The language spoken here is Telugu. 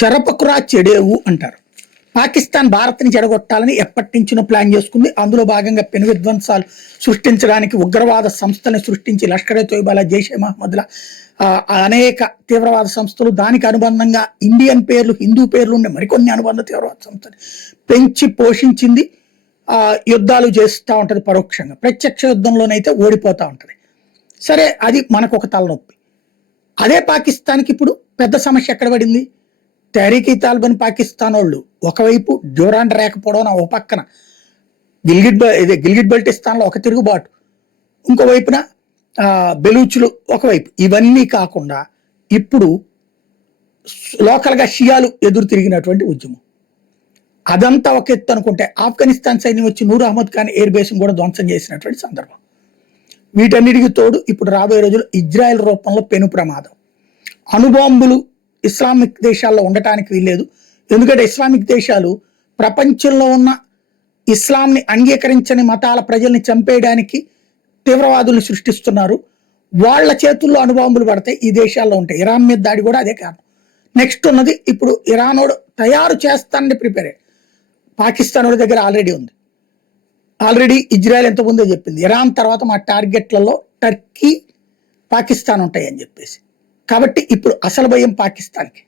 చెరపకురా చెడేవు అంటారు. పాకిస్తాన్ భారత్ని చెడగొట్టాలని ఎప్పటి నుంచినో ప్లాన్ చేసుకుంది. అందులో భాగంగా పెను విధ్వంసాలు సృష్టించడానికి ఉగ్రవాద సంస్థని సృష్టించి లష్కరే తోయిబాలా, జైషే మహమ్మద్ల అనేక తీవ్రవాద సంస్థలు, దానికి అనుబంధంగా ఇండియన్ పేర్లు, హిందూ పేర్లు ఉండే మరికొన్ని అనుబంధ తీవ్రవాద సంస్థలు పెంచి పోషించింది. యుద్ధాలు చేస్తూ ఉంటుంది పరోక్షంగా. ప్రత్యక్ష యుద్ధంలోనైతే ఓడిపోతూ ఉంటుంది. సరే, అది మనకు ఒక తలనొప్పి. అదే పాకిస్తాన్కి ఇప్పుడు పెద్ద సమస్య ఎక్కడ పడింది? తెహరీక్ తాలిబాన్ పాకిస్తాన్ వాళ్ళు ఒకవైపు డ్యూరాండ్ రేకపోవడం, ఒక పక్కన గిల్గిట్ బల్టిస్తాన్లో ఒక తిరుగుబాటు, ఇంకోవైపున బెలూచులు ఒకవైపు. ఇవన్నీ కాకుండా ఇప్పుడు లోకల్గా షియాలు ఎదురు తిరిగినటువంటి ఉద్యమం. అదంతా ఒక ఎత్తు అనుకుంటే ఆఫ్ఘనిస్తాన్ సైన్యం వచ్చి నూర్ అహ్మద్ ఖాన్ ఎయిర్ బేస్ని కూడా ధ్వంసం చేసినటువంటి సందర్భం. వీటన్నిటికీ తోడు ఇప్పుడు రాబోయే రోజులు ఇజ్రాయెల్ రూపంలో పెను ప్రమాదం. అణుబాంబులు ఇస్లామిక్ దేశాల్లో ఉండటానికి వీల్లేదు. ఎందుకంటే ఇస్లామిక్ దేశాలు ప్రపంచంలో ఉన్న ఇస్లాంని అంగీకరించని మతాల ప్రజల్ని చంపేయడానికి తీవ్రవాదులు సృష్టిస్తున్నారు. వాళ్ళ చేతుల్లో అణుబాంబులు పడతాయి, ఈ దేశాల్లో ఉంటాయి. ఇరాన్ మీద దాడి కూడా అదే కారణం. నెక్స్ట్ ఉన్నది ఇప్పుడు ఇరానోడు తయారు చేస్తానని ప్రిపేర్ అయ్యాడు. పాకిస్తాన్ దగ్గర ఆల్రెడీ ఉంది. ఆల్రెడీ ఇజ్రాయెల్ ఎంతమందో చెప్పింది, ఇరాన్ తర్వాత మా టార్గెట్లలో టర్కీ, పాకిస్తాన్ ఉంటాయని చెప్పేసి. కాబట్టి ఇప్పుడు అసలు భయం పాకిస్తాన్కి.